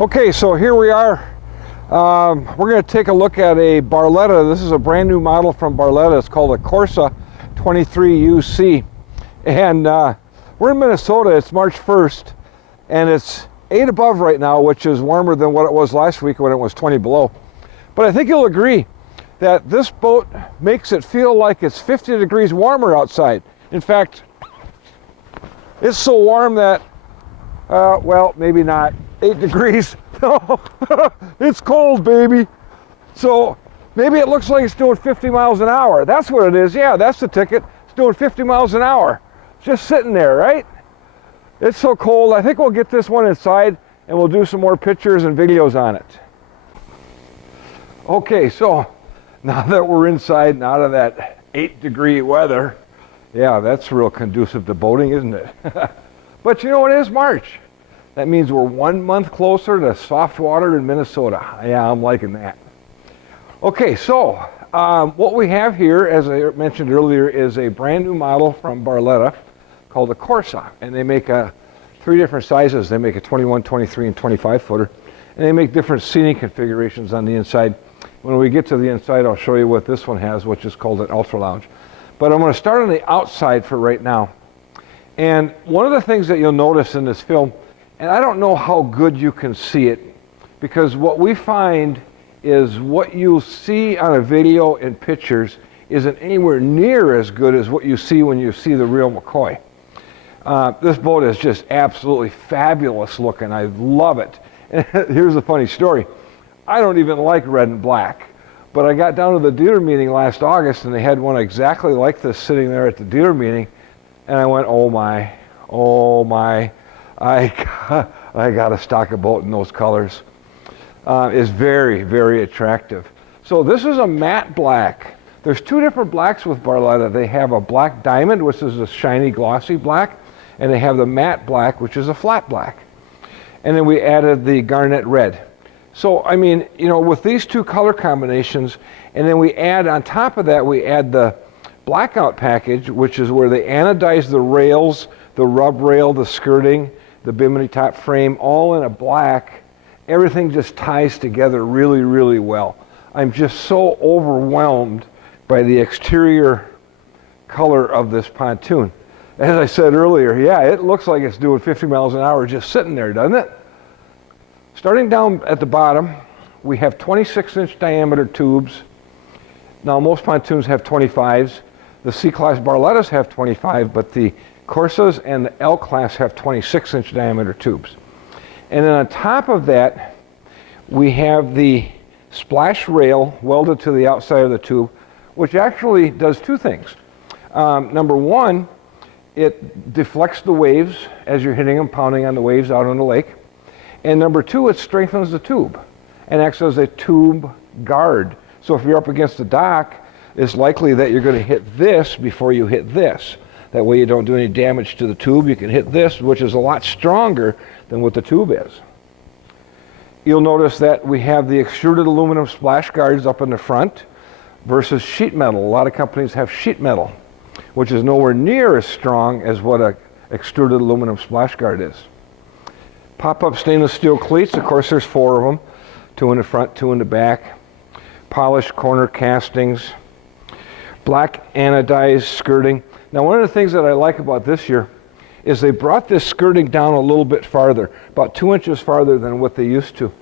Okay, so here we are. We're going to take a look at a Barletta. This is a brand new model from Barletta. It's called a Corsa 23UC. And we're in Minnesota. It's March 1st, and it's 8 above right now, which is warmer than what it was last week when it was 20 below. But I think you'll agree that this boat makes it feel like it's 50 degrees warmer outside. In fact, it's so warm that, well, maybe not 8 degrees. No, it's cold, baby. So maybe it looks like it's doing 50 miles an hour. That's what it is. Yeah, that's the ticket. It's doing 50 miles an hour. Just sitting there, right? It's so cold. I think we'll get this one inside and we'll do some more pictures and videos on it. Okay, so now that we're inside and out of that 8-degree weather, yeah, that's real conducive to boating, isn't it? But you know, it is March. That means we're 1 month closer to soft water in Minnesota. Yeah, I'm liking that. Okay, so what we have here, as I mentioned earlier, is a brand new model from Barletta called the Corsa. And they make 3 different sizes. They make a 21, 23, and 25 footer. And they make different seating configurations on the inside. When we get to the inside, I'll show you what this one has, which is called an Ultra Lounge. But I'm going to start on the outside for right now. And one of the things that you'll notice in this film, and I don't know how good you can see it, because what we find is what you'll see on a video and pictures isn't anywhere near as good as what you see when you see the real McCoy. This boat is just absolutely fabulous looking. I love it. And here's a funny story. I don't even like red and black, but I got down to the dealer meeting last August and they had one exactly like this sitting there at the dealer meeting, and I went, oh my, I got to stock a boat in those colors. It's very, very attractive. So this is a matte black. There's 2 different blacks with Barletta. They have a black diamond, which is a shiny, glossy black, and they have the matte black, which is a flat black. And then we added the garnet red. So, I mean, you know, with these 2 color combinations, and then we add, on top of that, we add the blackout package, which is where they anodize the rails, the rub rail, the skirting, the bimini top frame, all in a black. Everything just ties together really, really well. I'm just so overwhelmed by the exterior color of this pontoon. As I said earlier, yeah, it looks like it's doing 50 miles an hour just sitting there, doesn't it? Starting down at the bottom, we have 26-inch diameter tubes. Now, most pontoons have 25s. The C-Class Barlettas have 25, but the Corsas and the L-Class have 26-inch diameter tubes. And then on top of that, we have the splash rail welded to the outside of the tube, which actually does 2 things. Number one, it deflects the waves as you're hitting them, pounding on the waves out on the lake. And number 2, it strengthens the tube and acts as a tube guard. So if you're up against the dock, it's likely that you're going to hit this before you hit this. That way you don't do any damage to the tube. You can hit this, which is a lot stronger than what the tube is. You'll notice that we have the extruded aluminum splash guards up in the front versus sheet metal. A lot of companies have sheet metal, which is nowhere near as strong as what an extruded aluminum splash guard is. Pop-up stainless steel cleats, of course there's 4 of them, 2 in the front, 2 in the back. Polished corner castings, black anodized skirting. Now, one of the things that I like about this year is they brought this skirting down a little bit farther, about 2 inches farther than what they used to.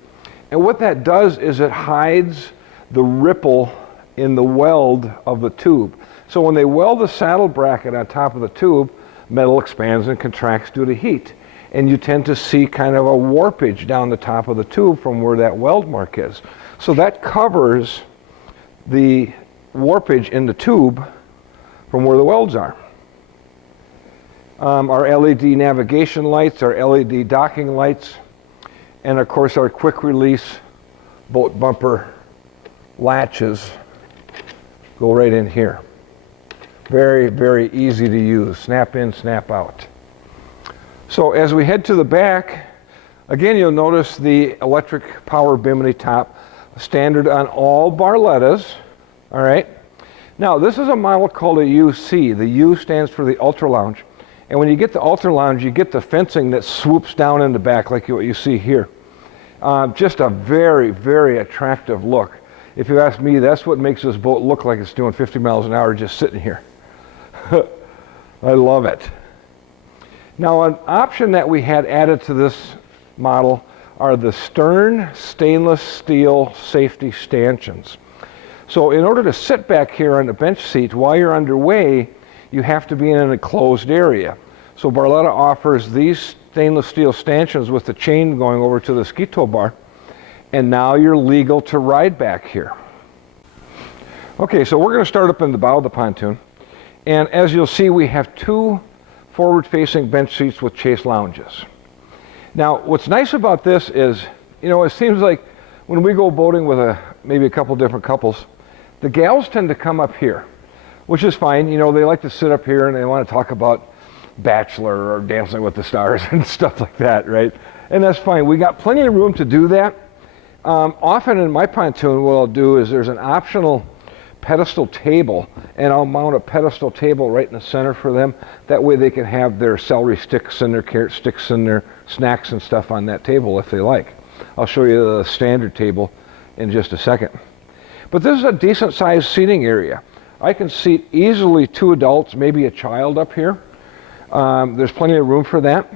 And what that does is it hides the ripple in the weld of the tube. So when they weld the saddle bracket on top of the tube, metal expands and contracts due to heat. And you tend to see kind of a warpage down the top of the tube from where that weld mark is. So that covers the warpage in the tube from where the welds are. Our LED navigation lights, our LED docking lights, and of course our quick release boat bumper latches go right in here. Very, very easy to use. Snap in, snap out. So as we head to the back, again you'll notice the electric power bimini top, standard on all Barlettas. All right. Now this is a model called a UC. The U stands for the Ultra Lounge. And when you get the Ultra Lounge, you get the fencing that swoops down in the back like what you see here. Just a very, very attractive look. If you ask me, that's what makes this boat look like it's doing 50 miles an hour just sitting here. I love it. Now, an option that we had added to this model are the stern stainless steel safety stanchions. So in order to sit back here on the bench seat while you're underway, you have to be in an enclosed area. So Barletta offers these stainless steel stanchions with the chain going over to the ski tow bar, and now you're legal to ride back here. Okay, so we're going to start up in the bow of the pontoon, and as you'll see, we have two forward-facing bench seats with chase lounges. Now, what's nice about this is, you know, it seems like when we go boating with maybe a couple different couples, the gals tend to come up here, which is fine. You know, they like to sit up here and they want to talk about Bachelor or Dancing with the Stars and stuff like that, right? And that's fine. We got plenty of room to do that. Often in my pontoon, what I'll do is there's an optional pedestal table, and I'll mount a pedestal table right in the center for them. That way they can have their celery sticks and their carrot sticks and their snacks and stuff on that table if they like. I'll show you the standard table in just a second. But this is a decent sized seating area. I can seat easily 2 adults, maybe a child up here. There's plenty of room for that.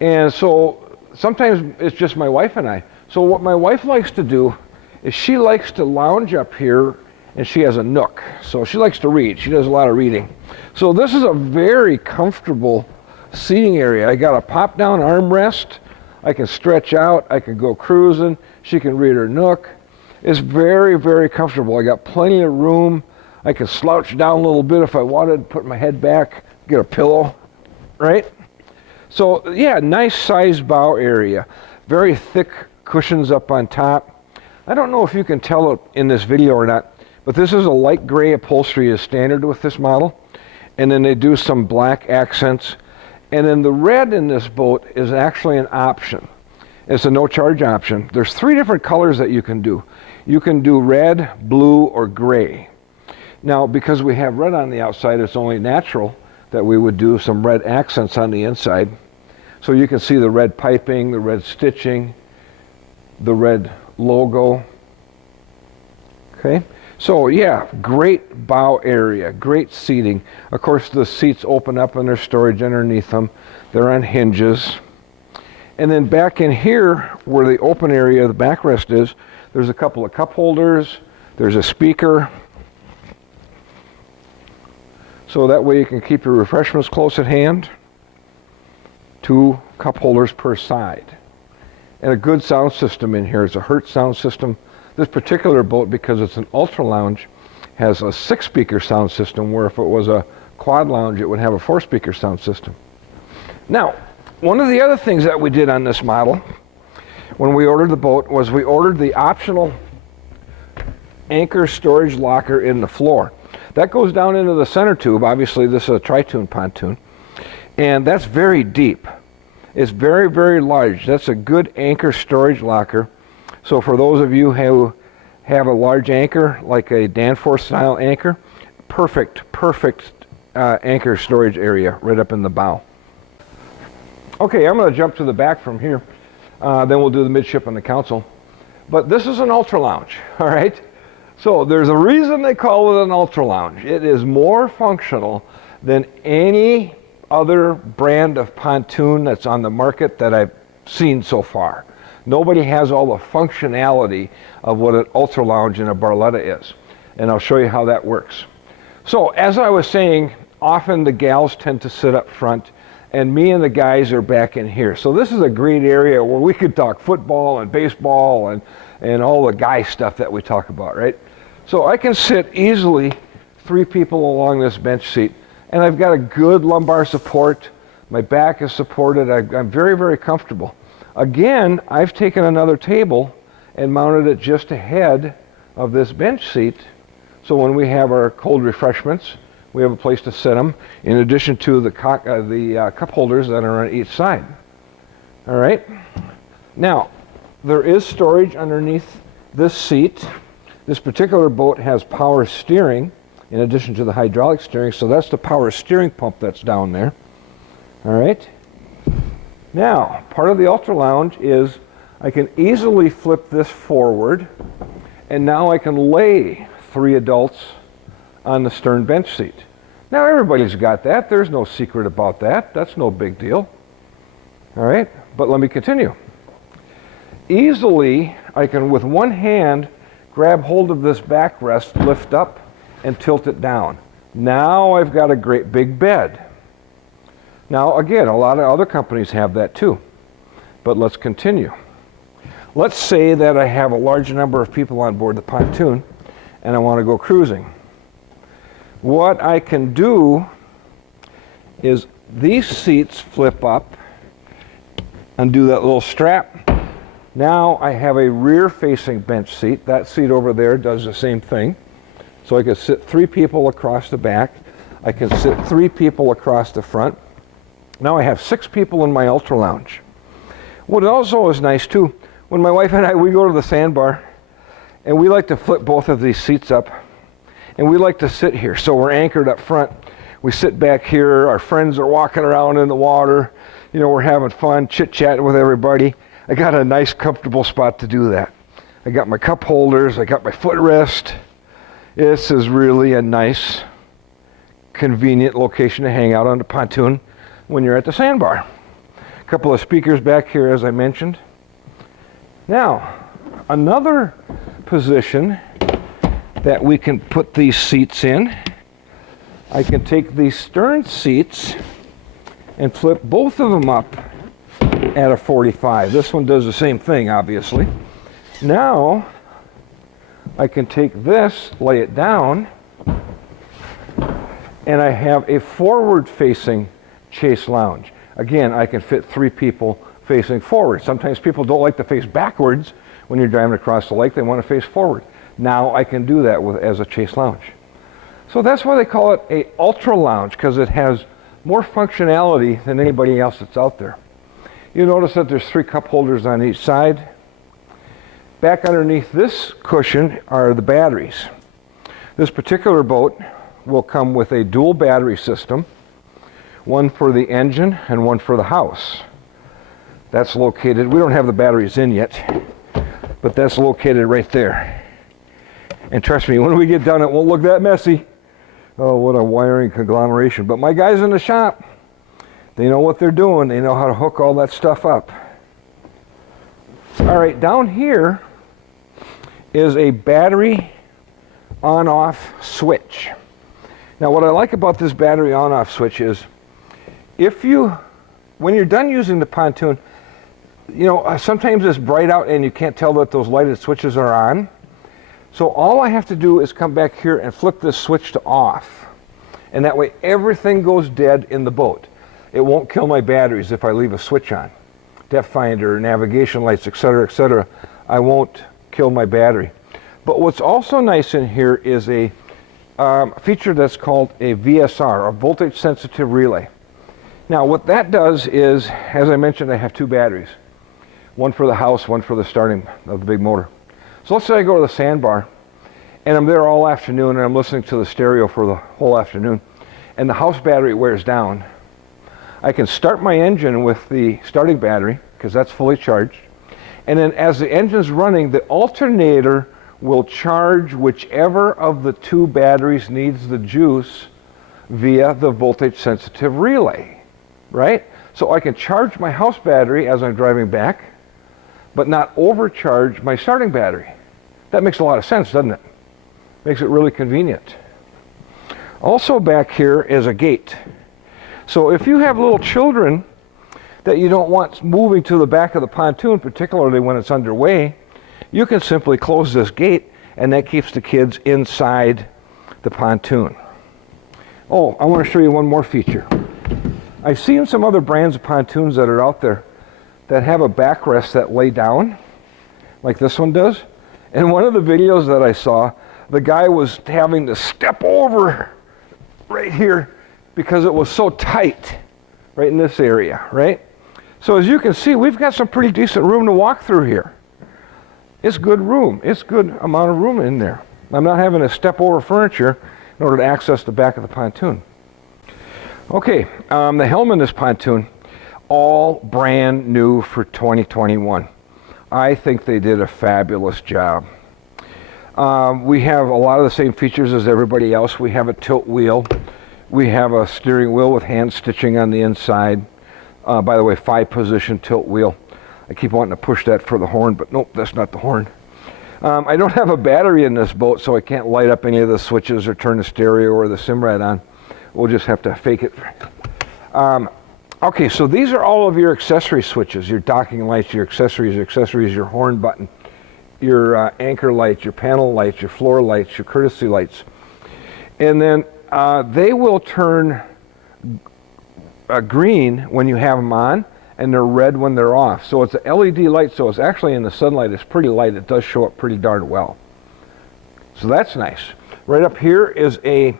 And so sometimes it's just my wife and I. So what my wife likes to do is she likes to lounge up here, and she has a nook. So she likes to read. She does a lot of reading. So this is a very comfortable seating area. I got a pop down armrest. I can stretch out. I can go cruising. She can read her nook. It's very, very comfortable. I got plenty of room. I can slouch down a little bit if I wanted, put my head back, get a pillow, right? So yeah, nice sized bow area. Very thick cushions up on top. I don't know if you can tell it in this video or not, but this is a light gray upholstery is standard with this model. And then they do some black accents. And then the red in this boat is actually an option. It's a no charge option. There's 3 different colors that you can do. You can do red, blue, or gray. Now, because we have red on the outside, it's only natural that we would do some red accents on the inside. So you can see the red piping, the red stitching, the red logo. Okay, so yeah, great bow area, great seating. Of course, the seats open up and there's storage underneath them. They're on hinges. And then back in here, where the open area of the backrest is, there's a couple of cup holders. There's a speaker. So that way you can keep your refreshments close at hand. 2 cup holders per side. And a good sound system in here. It's a Hertz sound system. This particular boat, because it's an ultra lounge, has a 6-speaker sound system, where if it was a quad lounge, it would have a 4-speaker sound system. Now, one of the other things that we did on this model when we ordered the boat was we ordered the optional anchor storage locker in the floor. That goes down into the center tube. Obviously, this is a tri-toon pontoon, and that's very deep. It's very, very large. That's a good anchor storage locker. So for those of you who have a large anchor, like a Danforth style anchor, perfect anchor storage area right up in the bow. Okay, I'm going to jump to the back from here. Then we'll do the midship and the console. But this is an ultra lounge, all right? So there's a reason they call it an ultra lounge. It is more functional than any other brand of pontoon that's on the market that I've seen so far. Nobody has all the functionality of what an ultra lounge in a Barletta is. And I'll show you how that works. So as I was saying, often the gals tend to sit up front, and me and the guys are back in here. So this is a great area where we could talk football and baseball and all the guy stuff that we talk about, right? So I can sit easily 3 people along this bench seat, and I've got a good lumbar support. My back is supported. I'm very, very comfortable. Again, I've taken another table and mounted it just ahead of this bench seat. So when we have our cold refreshments, we have a place to set them, in addition to the cup holders that are on each side. All right. Now, there is storage underneath this seat. This particular boat has power steering in addition to the hydraulic steering, so that's the power steering pump that's down there. All right. Now, part of the ultra lounge is I can easily flip this forward, and now I can lay 3 adults on the stern bench seat. Now everybody's got that. There's no secret about that. That's no big deal. All right, but let me continue. Easily, I can, with one hand, grab hold of this backrest, lift up, and tilt it down. Now I've got a great big bed. Now again, a lot of other companies have that too. But let's continue. Let's say that I have a large number of people on board the pontoon and I want to go cruising. What I can do is these seats flip up, undo that little strap. Now I have a rear-facing bench seat. That seat over there does the same thing. So I can sit 3 people across the back. I can sit 3 people across the front. Now I have 6 people in my Ultra Lounge. What also is nice too, when my wife and I, we go to the sandbar, and we like to flip both of these seats up, and we like to sit here. So we're anchored up front. We sit back here. Our friends are walking around in the water. You know, we're having fun, chit-chatting with everybody. I got a nice, comfortable spot to do that. I got my cup holders. I got my footrest. This is really a nice, convenient location to hang out on the pontoon when you're at the sandbar. A couple of speakers back here, as I mentioned. Now, another position that we can put these seats in, I can take these stern seats and flip both of them up at a 45. This one does the same thing, obviously. Now, I can take this, lay it down, and I have a forward-facing chase lounge. Again, I can fit 3 people facing forward. Sometimes people don't like to face backwards when you're driving across the lake. They want to face forward. Now I can do that as a chase lounge. So that's why they call it a ultra lounge, because it has more functionality than anybody else that's out there. You notice that there's 3 cup holders on each side. Back underneath this cushion are the batteries. This particular boat will come with a dual battery system, one for the engine and one for the house. That's located, we don't have the batteries in yet, but that's located right there. And trust me, when we get done, it won't look that messy. Oh, what a wiring conglomeration. But my guys in the shop, they know what they're doing. They know how to hook all that stuff up. All right, down here is a battery on-off switch. Now, what I like about this battery on-off switch is, when you're done using the pontoon, you know, sometimes it's bright out and you can't tell that those lighted switches are on. So all I have to do is come back here and flip this switch to off. And that way everything goes dead in the boat. It won't kill my batteries if I leave a switch on. Depth finder, navigation lights, etc., I won't kill my battery. But what's also nice in here is a feature that's called a VSR, a voltage sensitive relay. Now what that does is, as I mentioned, I have 2 batteries. One for the house, one for the starting of the big motor. So let's say I go to the sandbar and I'm there all afternoon and I'm listening to the stereo for the whole afternoon and the house battery wears down. I can start my engine with the starting battery because that's fully charged, and then as the engine's running, the alternator will charge whichever of the 2 batteries needs the juice via the voltage sensitive relay, right? So I can charge my house battery as I'm driving back, but not overcharge my starting battery. That makes a lot of sense, doesn't it? Makes it really convenient. Also back here is a gate. So if you have little children that you don't want moving to the back of the pontoon, particularly when it's underway, you can simply close this gate and that keeps the kids inside the pontoon. Oh, I want to show you one more feature. I've seen some other brands of pontoons that are out there that have a backrest that lay down, like this one does. And one of the videos that I saw, the guy was having to step over right here because it was so tight right in this area, right? So as you can see, we've got some pretty decent room to walk through here. It's good room. It's good amount of room in there. I'm not having to step over furniture in order to access the back of the pontoon. Okay, the helm in this pontoon, all brand new for 2021. I think they did a fabulous job. We have a lot of the same features as everybody else. We have a tilt wheel. We have a steering wheel with hand stitching on the inside. By the way, 5-position tilt wheel. I keep wanting to push that for the horn, but nope, that's not the horn. I don't have a battery in this boat, so I can't light up any of the switches or turn the stereo or the Simrad on. We'll just have to fake it. Okay, so these are all of your accessory switches, your docking lights, your accessories, your horn button, your anchor lights, your panel lights, your floor lights, your courtesy lights. And then they will turn green when you have them on, and they're red when they're off. So it's an LED light, so it's actually in the sunlight, it's pretty light. It does show up pretty darn well. So that's nice. Right up here is a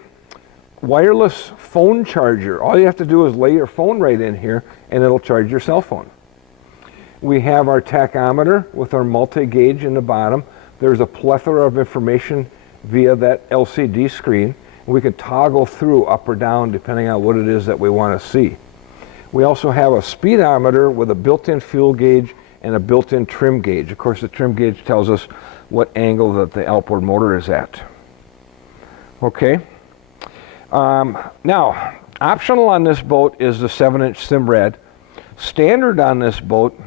wireless phone charger. All you have to do is lay your phone right in here and it'll charge your cell phone. We have our tachometer with our multi-gauge in the bottom. There's a plethora of information via that LCD screen. We can toggle through up or down depending on what it is that we want to see. We also have a speedometer with a built-in fuel gauge and a built-in trim gauge. Of course, the trim gauge tells us what angle that the outboard motor is at. Okay. Now, optional on this boat is the 7-inch Simrad. Standard on this boat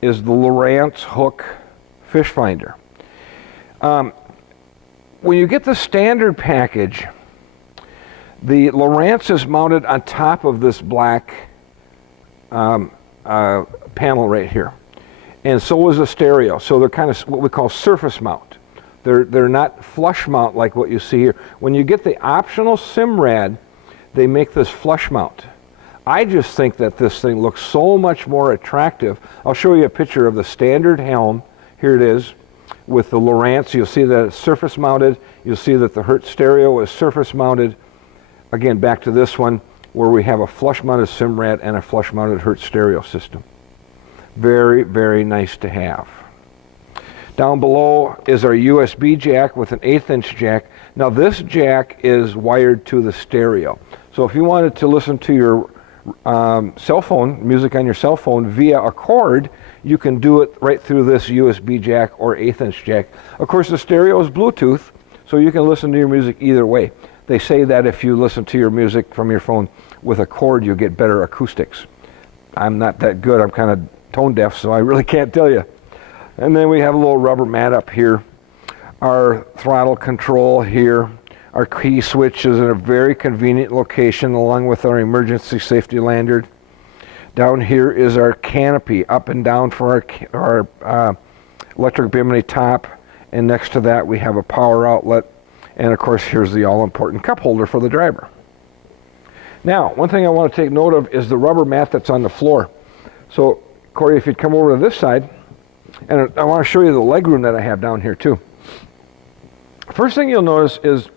is the Lowrance hook fish finder. When you get the standard package, the Lowrance is mounted on top of this black panel right here, and so is the stereo. So they're kind of what we call surface mount. They're not flush mount like what you see here. When you get the optional Simrad, they make this flush mount. I just think that this thing looks so much more attractive. I'll show you a picture of the standard Helm. Here it is with the Lowrance. You'll see that it's surface mounted. You'll see that the Hertz stereo is surface mounted. Again, back to this one where we have a flush mounted Simrad and a flush mounted Hertz stereo system. Very, very nice to have. Down below is our USB jack with an 1/8-inch jack. Now this jack is wired to the stereo. So if you wanted to listen to your cell phone, music on your cell phone via a cord, you can do it right through this USB jack or 1/8-inch jack. Of course, the stereo is Bluetooth, so you can listen to your music either way. They say that if you listen to your music from your phone with a cord, you'll get better acoustics. I'm not that good. I'm kind of tone deaf, so I really can't tell you. And then we have a little rubber mat up here. Our throttle control here. Our key switch is in a very convenient location along with our emergency safety lanyard. Down here is our canopy up and down for our electric bimini top. And next to that we have a power outlet. And of course here's the all-important cup holder for the driver. Now, one thing I want to take note of is the rubber mat that's on the floor. So, Corey, if you'd come over to this side, and I want to show you the legroom that I have down here too. First thing you'll notice is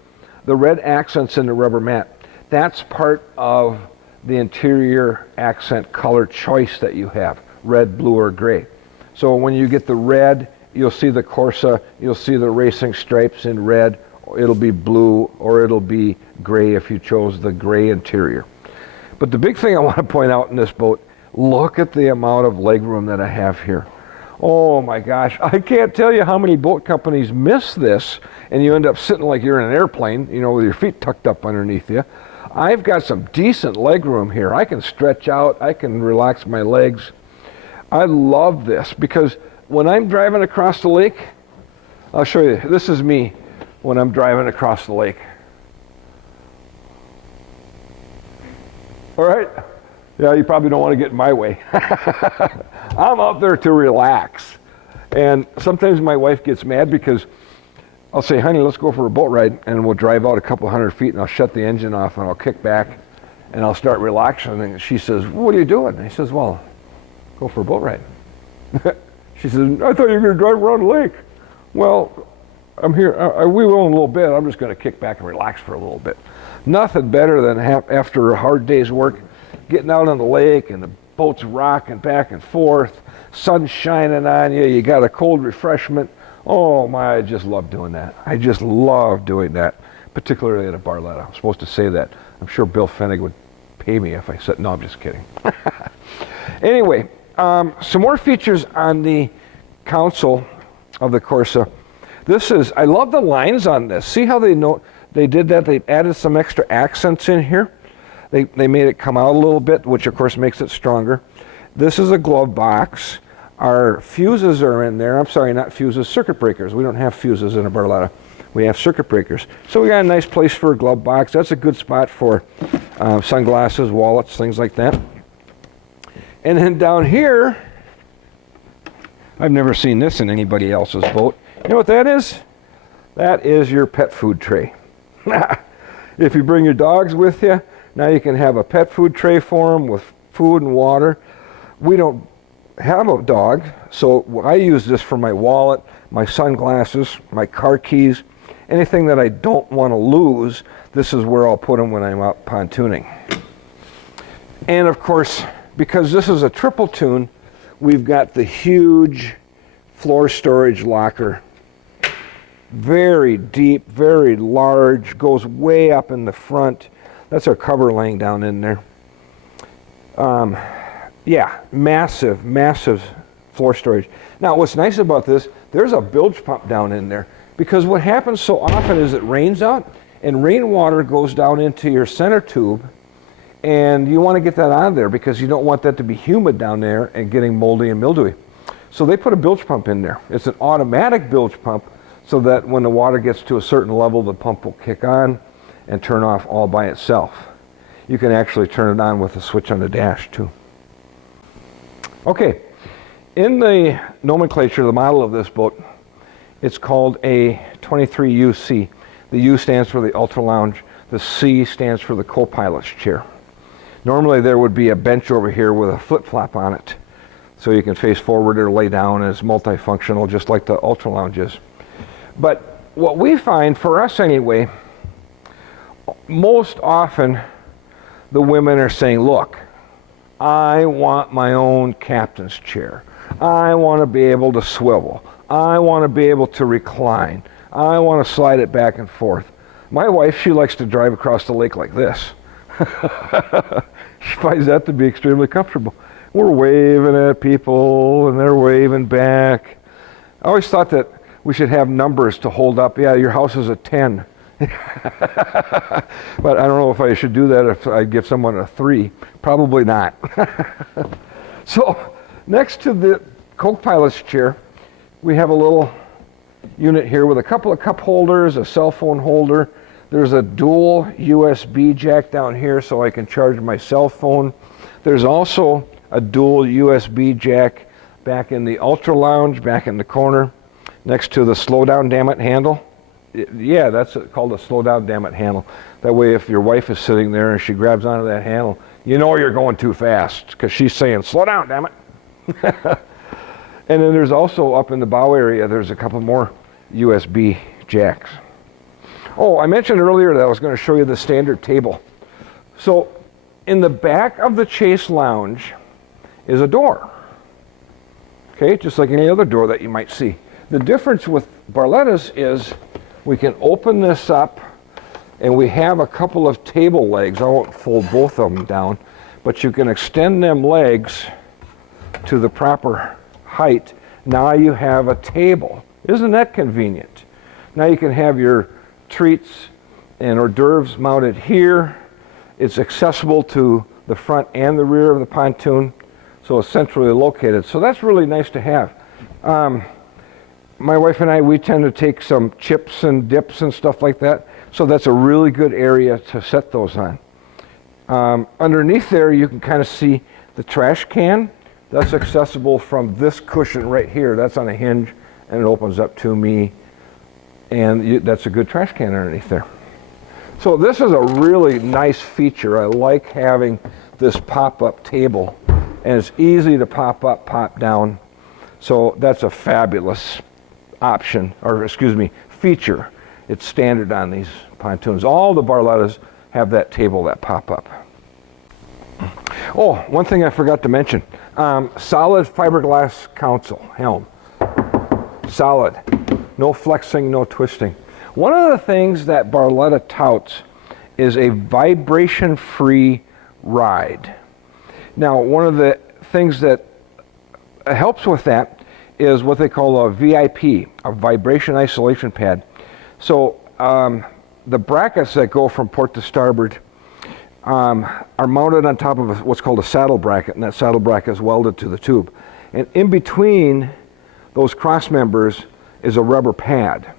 the red accents in the rubber mat. That's part of the interior accent color choice that you have, red, blue, or gray. So when you get the red, you'll see the Corsa, you'll see the racing stripes in red, or it'll be blue, or it'll be gray if you chose the gray interior. But the big thing I want to point out in this boat, look at the amount of legroom that I have here. Oh my gosh, I can't tell you how many boat companies miss this, and you end up sitting like you're in an airplane, you know, with your feet tucked up underneath you. I've got some decent leg room here. I can stretch out, I can relax my legs. I love this because when I'm driving across the lake, I'll show you, this is me when I'm driving across the lake. All right? Yeah, you probably don't want to get in my way. I'm out there to relax. And sometimes my wife gets mad because I'll say, honey, let's go for a boat ride, and we'll drive out a couple 100 feet, and I'll shut the engine off, and I'll kick back, and I'll start relaxing. And she says, what are you doing? And he says, well, go for a boat ride. She says, I thought you were going to drive around the lake. Well, I'm here. We will in a little bit. I'm just going to kick back and relax for a little bit. Nothing better than after a hard day's work, getting out on the lake and the boat's rocking back and forth, sun shining on you, you got a cold refreshment. Oh my, I just love doing that. I just love doing that, particularly at a Barletta. I'm supposed to say that. I'm sure Bill Fennig would pay me if I said, no, I'm just kidding. Anyway, some more features on the console of the Corsa. This is, I love the lines on this. See how they did that? They added some extra accents in here. They made it come out a little bit, which of course makes it stronger. This is a glove box. Our fuses are in there. I'm sorry, not fuses, circuit breakers. We don't have fuses in a Barletta. We have circuit breakers. So we got a nice place for a glove box. That's a good spot for sunglasses, wallets, things like that. And then down here, I've never seen this in anybody else's boat. You know what that is? That is your pet food tray. If you bring your dogs with you, now you can have a pet food tray for them with food and water. We don't have a dog, so I use this for my wallet, my sunglasses, my car keys, anything that I don't want to lose. This is where I'll put them when I'm out pontooning. And of course, because this is a triple toon, we've got the huge floor storage locker. Very deep, very large, goes way up in the front. That's our cover laying down in there. Yeah, massive, massive floor storage. Now, what's nice about this, there's a bilge pump down in there, because what happens so often is it rains out, and rainwater goes down into your center tube, and you want to get that out of there because you don't want that to be humid down there and getting moldy and mildewy. So they put a bilge pump in there. It's an automatic bilge pump, so that when the water gets to a certain level, the pump will kick on and turn off all by itself. You can actually turn it on with a switch on the dash too. Okay, in the nomenclature, the model of this boat, it's called a 23UC. The U stands for the Ultra Lounge. The C stands for the co-pilot's chair. Normally there would be a bench over here with a flip-flop on it, so you can face forward or lay down. It's multifunctional, just like the Ultra Lounge is. But what we find, for us anyway, most often the women are saying, look, I want my own captain's chair. I want to be able to swivel. I want to be able to recline. I want to slide it back and forth. My wife, she likes to drive across the lake like this. She finds that to be extremely comfortable. We're waving at people and they're waving back. I always thought that we should have numbers to hold up. Yeah, your house is a 10. But I don't know if I should do that if I give someone a 3. Probably not. So next to the co-pilot's chair, we have a little unit here with a couple of cup holders, a cell phone holder. There's a dual USB jack down here so I can charge my cell phone. There's also a dual USB jack back in the Ultra Lounge, back in the corner, next to the slow down damn it handle. Yeah, that's called a slow down damn it handle. That way if your wife is sitting there and she grabs onto that handle, you know you're going too fast because she's saying, slow down, damn it. And then there's also up in the bow area, there's a couple more USB jacks. Oh, I mentioned earlier that I was going to show you the standard table. So in the back of the Chase Lounge is a door. Okay, just like any other door that you might see. The difference with Barlettas is we can open this up and we have a couple of table legs. I won't fold both of them down, but you can extend them legs to the proper height. Now you have a table. Isn't that convenient? Now you can have your treats and hors d'oeuvres mounted here. It's accessible to the front and the rear of the pontoon, so it's centrally located. So that's really nice to have. My wife and I, we tend to take some chips and dips and stuff like that, so that's a really good area to set those on. Underneath there, you can kind of see the trash can. That's accessible from this cushion right here. That's on a hinge, and it opens up to me, and that's a good trash can underneath there. So this is a really nice feature. I like having this pop-up table, and it's easy to pop up, pop down. So that's a fabulous option, or excuse me, feature. It's standard on these pontoons. All the Barlettas have that table that pop up. Oh, one thing I forgot to mention. Solid fiberglass console, Helm. Solid. No flexing, no twisting. One of the things that Barletta touts is a vibration-free ride. Now, one of the things that helps with that is what they call a VIP, a vibration isolation pad. So the brackets that go from port to starboard are mounted on top of what's called a saddle bracket, and that saddle bracket is welded to the tube. And in between those cross members is a rubber pad,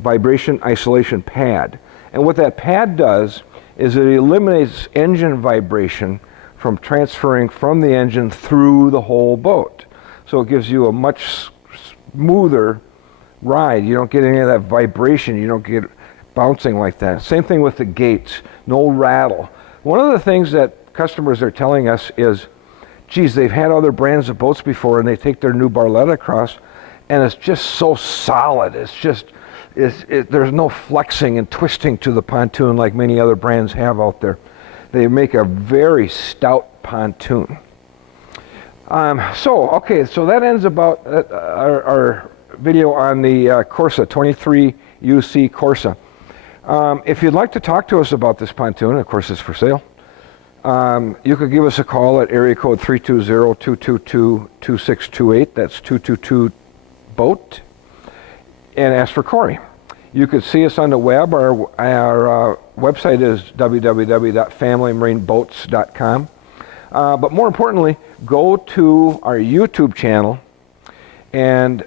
vibration isolation pad. And what that pad does is it eliminates engine vibration from transferring from the engine through the whole boat. So it gives you a much smoother ride. You don't get any of that vibration. You don't get bouncing like that. Same thing with the gates, no rattle. One of the things that customers are telling us is, geez, they've had other brands of boats before and they take their new Barletta across and it's just so solid. It's just, there's no flexing and twisting to the pontoon like many other brands have out there. They make a very stout pontoon. So that ends about our video on the Corsa, 23 UC Corsa. If you'd like to talk to us about this pontoon, of course it's for sale, you could give us a call at area code 320-222-2628, that's 222-BOAT, and ask for Corey. You could see us on the web. Our website is www.familymarineboats.com. But more importantly, go to our YouTube channel and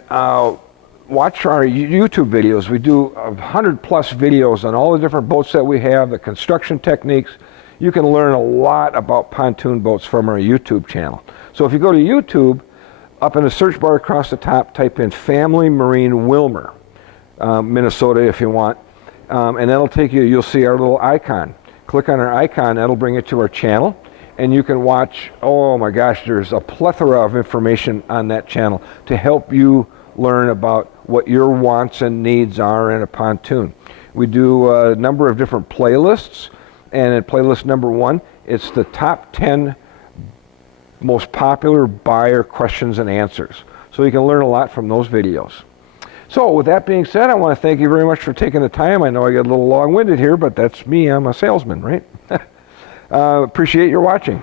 watch our YouTube videos. We do 100+ videos on all the different boats that we have, the construction techniques. You can learn a lot about pontoon boats from our YouTube channel. So if you go to YouTube, up in the search bar across the top, type in Family Marine Willmar, Minnesota if you want, and that'll take you, you'll see our little icon. Click on our icon, that'll bring you to our channel, and you can watch, oh my gosh, there's a plethora of information on that channel to help you learn about what your wants and needs are in a pontoon. We do a number of different playlists, and in playlist number 1, it's the top 10 most popular buyer questions and answers. So you can learn a lot from those videos. So with that being said, I want to thank you very much for taking the time. I know I get a little long-winded here, but that's me. I'm a salesman, right? Appreciate your watching.